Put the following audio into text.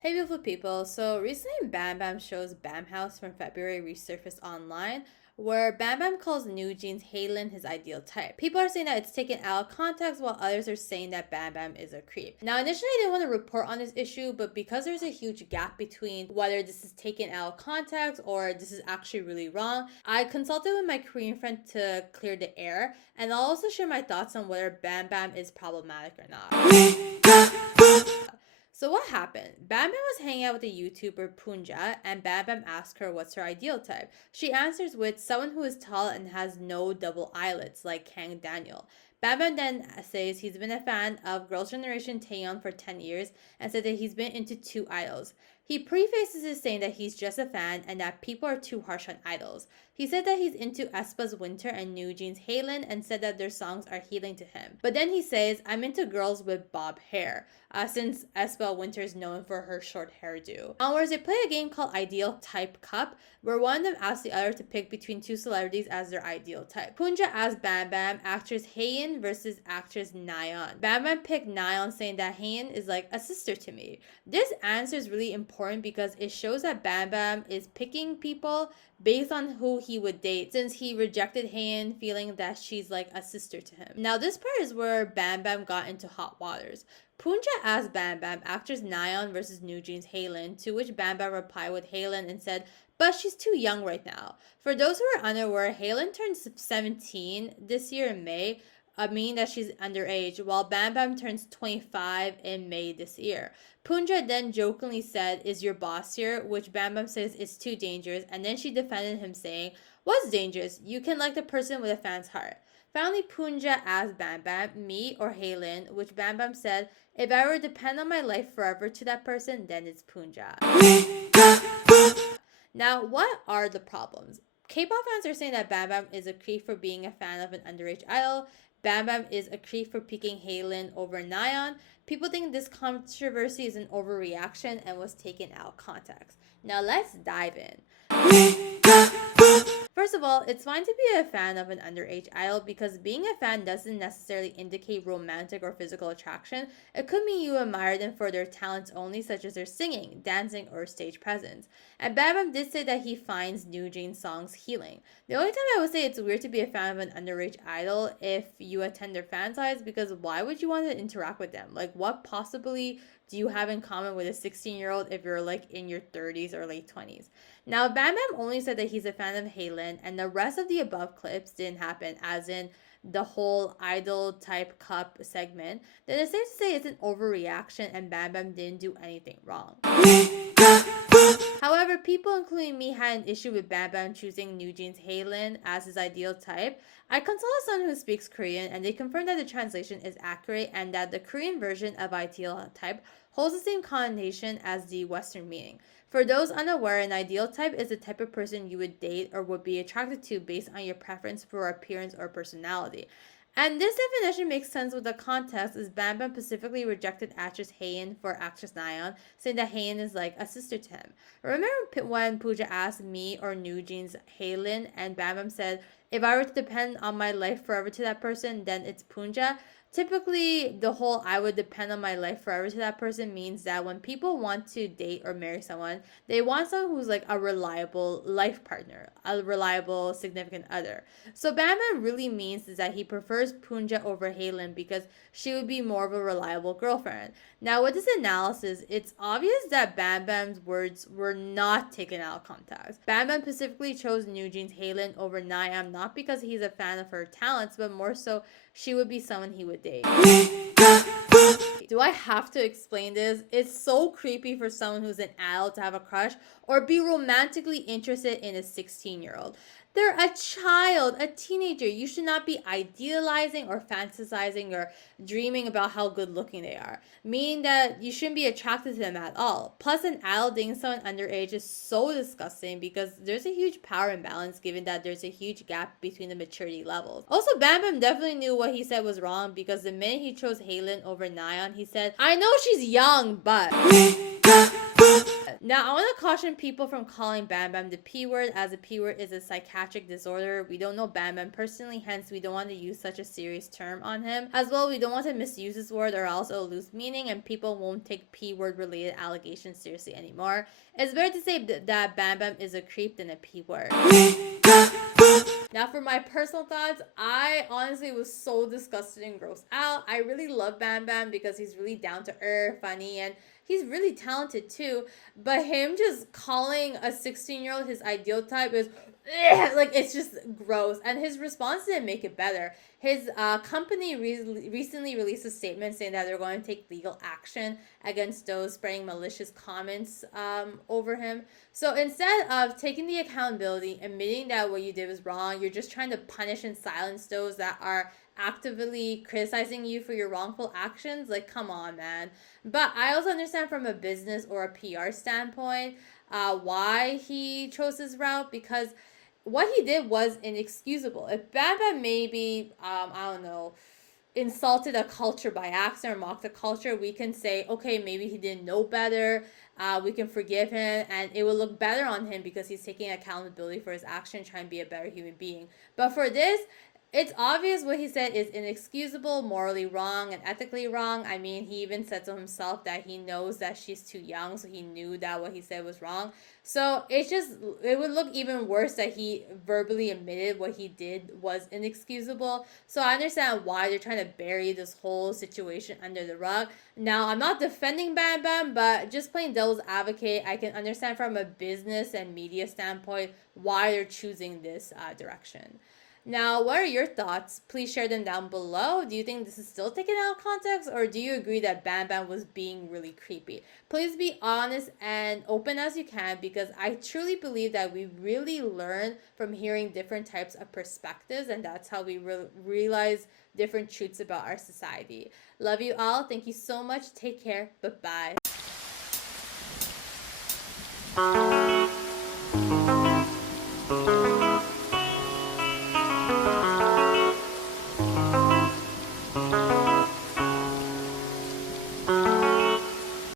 Hey beautiful people, so recently Bambam shows Bam House from February resurfaced online where Bambam calls new Jeans Haerin his ideal type. People are saying that it's taken out of context while others are saying that Bambam is a creep. Now initially I didn't want to report on this issue, but because there's a huge gap between whether this is taken out of context or this is actually really wrong, I consulted with my Korean friend to clear the air, and I'll also share my thoughts on whether Bambam is problematic or not. So what happened? Bambam was hanging out with the YouTuber Punja, and Bambam asked her what's her ideal type. She answers with someone who is tall and has no double eyelids, like Danielle. Bambam then says he's been a fan of Girls' Generation Taehyung for 10 years and said that he's been into two idols. He prefaces it saying that he's just a fan and that people are too harsh on idols. He said that he's into aespa's Winter and New Jeans Haerin and said that their songs are healing to him. But then he says, I'm into girls with bob hair. Since aespa Winter is known for her short hairdo. Onwards, they play a game called Ideal Type Cup, where one of them asks the other to pick between two celebrities as their ideal type. Punja asked Bambam, actress Hyein versus actress Nayeon. Bambam picked Nayeon, saying that Hyein is like a sister to me. This answer is really important because it shows that Bambam is picking people based on who he would date, since he rejected Hyein, feeling that she's like a sister to him. Now this part is where Bambam got into hot waters. Punja asked Bambam, actress Nayeon versus New Jeans Haerin, to which Bambam replied with Haerin and said, but she's too young right now. For those who are unaware, Haerin turns 17 this year in May, meaning that she's underage, while Bambam turns 25 in May this year. Punja then jokingly said, is your boss here? Which Bambam says is too dangerous, and then she defended him saying, what's dangerous? You can like the person with a fan's heart. Finally, Punja asked Bambam, me or Haerin, which Bambam said, if I were to depend on my life forever to that person, then it's Punja. Now, what are the problems? K-pop fans are saying that Bambam is a creep for being a fan of an underage idol. Bambam is a creep for picking Haerin over Nayeon. People think this controversy is an overreaction and was taken out of context. Now let's dive in. First of all, it's fine to be a fan of an underage idol because being a fan doesn't necessarily indicate romantic or physical attraction. It could mean you admire them for their talents only, such as their singing, dancing, or stage presence. And Bambam did say that he finds New Jeans songs healing. The only time I would say it's weird to be a fan of an underage idol if you attend their fan sites, because why would you want to interact with them? Like, what possibly do you have in common with a 16-year-old if you're like in your 30s or late 20s? Now, Bambam only said that he's a fan of Haerin, and the rest of the above clips didn't happen, as in the whole idol type cup segment. Then it's safe to say it's an overreaction and Bambam didn't do anything wrong. However, people including me had an issue with Bambam choosing New Jeans Haerin as his ideal type. I consulted someone who speaks Korean, and they confirmed that the translation is accurate and that the Korean version of ideal type holds the same connotation as the Western meaning. For those unaware, an ideal type is the type of person you would date or would be attracted to based on your preference for appearance or personality. And this definition makes sense with the context, as Bambam specifically rejected actress Hyein for actress Nayeon, saying that Hyein is like a sister to him. Remember when Pooja asked me or New Jeans Haerin, and Bambam said, if I were to depend on my life forever to that person, then it's Punja? Typically, the whole I would depend on my life forever to that person means that when people want to date or marry someone, they want someone who's like a reliable life partner, a reliable significant other. So Bambam really means is that he prefers Punja over Haerin because she would be more of a reliable girlfriend. Now, with this analysis, it's obvious that Bambam's words were not taken out of context. Bambam specifically chose New Jeans Haerin over Nayeon not because he's a fan of her talents, but more so she would be someone he would date. Do I have to explain this? It's so creepy for someone who's an adult to have a crush or be romantically interested in a 16-year-old. They're a child, a teenager. You should not be idealizing or fantasizing or dreaming about how good looking they are, meaning that you shouldn't be attracted to them at all. Plus, an adult dating someone underage is so disgusting because there's a huge power imbalance given that there's a huge gap between the maturity levels. Also, Bambam definitely knew what he said was wrong because the minute he chose Haerin over Nayeon, he said, I know she's young, but... Now, I want to caution people from calling Bambam the P word, as the P word is a psychiatric disorder. We don't know Bambam personally, hence we don't want to use such a serious term on him. As well, we don't want to misuse this word or else it'll lose meaning and people won't take P word related allegations seriously anymore. It's better to say that Bambam is a creep than a P word. Now, for my personal thoughts, I honestly was so disgusted and grossed out. I really love Bambam because he's really down to earth, funny, and he's really talented too. But him just calling a 16-year-old his ideal type is like, it's just gross. And his response didn't make it better. His company recently released a statement saying that they're going to take legal action against those spreading malicious comments over him. So instead of taking the accountability, admitting that what you did was wrong, you're just trying to punish and silence those that are actively criticizing you for your wrongful actions. Like, come on, man. But I also understand from a business or a PR standpoint why he chose this route, because what he did was inexcusable. If Bambam maybe, I don't know, insulted a culture by accident or mocked a culture, we can say, okay, maybe he didn't know better. We can forgive him and it will look better on him because he's taking accountability for his action, trying to be a better human being. But for this, it's obvious what he said is inexcusable, morally wrong, and ethically wrong. I mean, he even said to himself that he knows that she's too young, so he knew that what he said was wrong. So it would look even worse that he verbally admitted what he did was inexcusable. So I understand why they're trying to bury this whole situation under the rug. Now, I'm not defending Bambam, but just playing devil's advocate, I can understand from a business and media standpoint why they're choosing this direction. Now, what are your thoughts? Please share them down below. Do you think this is still taken out of context, or do you agree that Bambam was being really creepy? Please be honest and open as you can, because I truly believe that we really learn from hearing different types of perspectives, and that's how we realize different truths about our society. Love you all. Thank you so much. Take care. Bye-bye.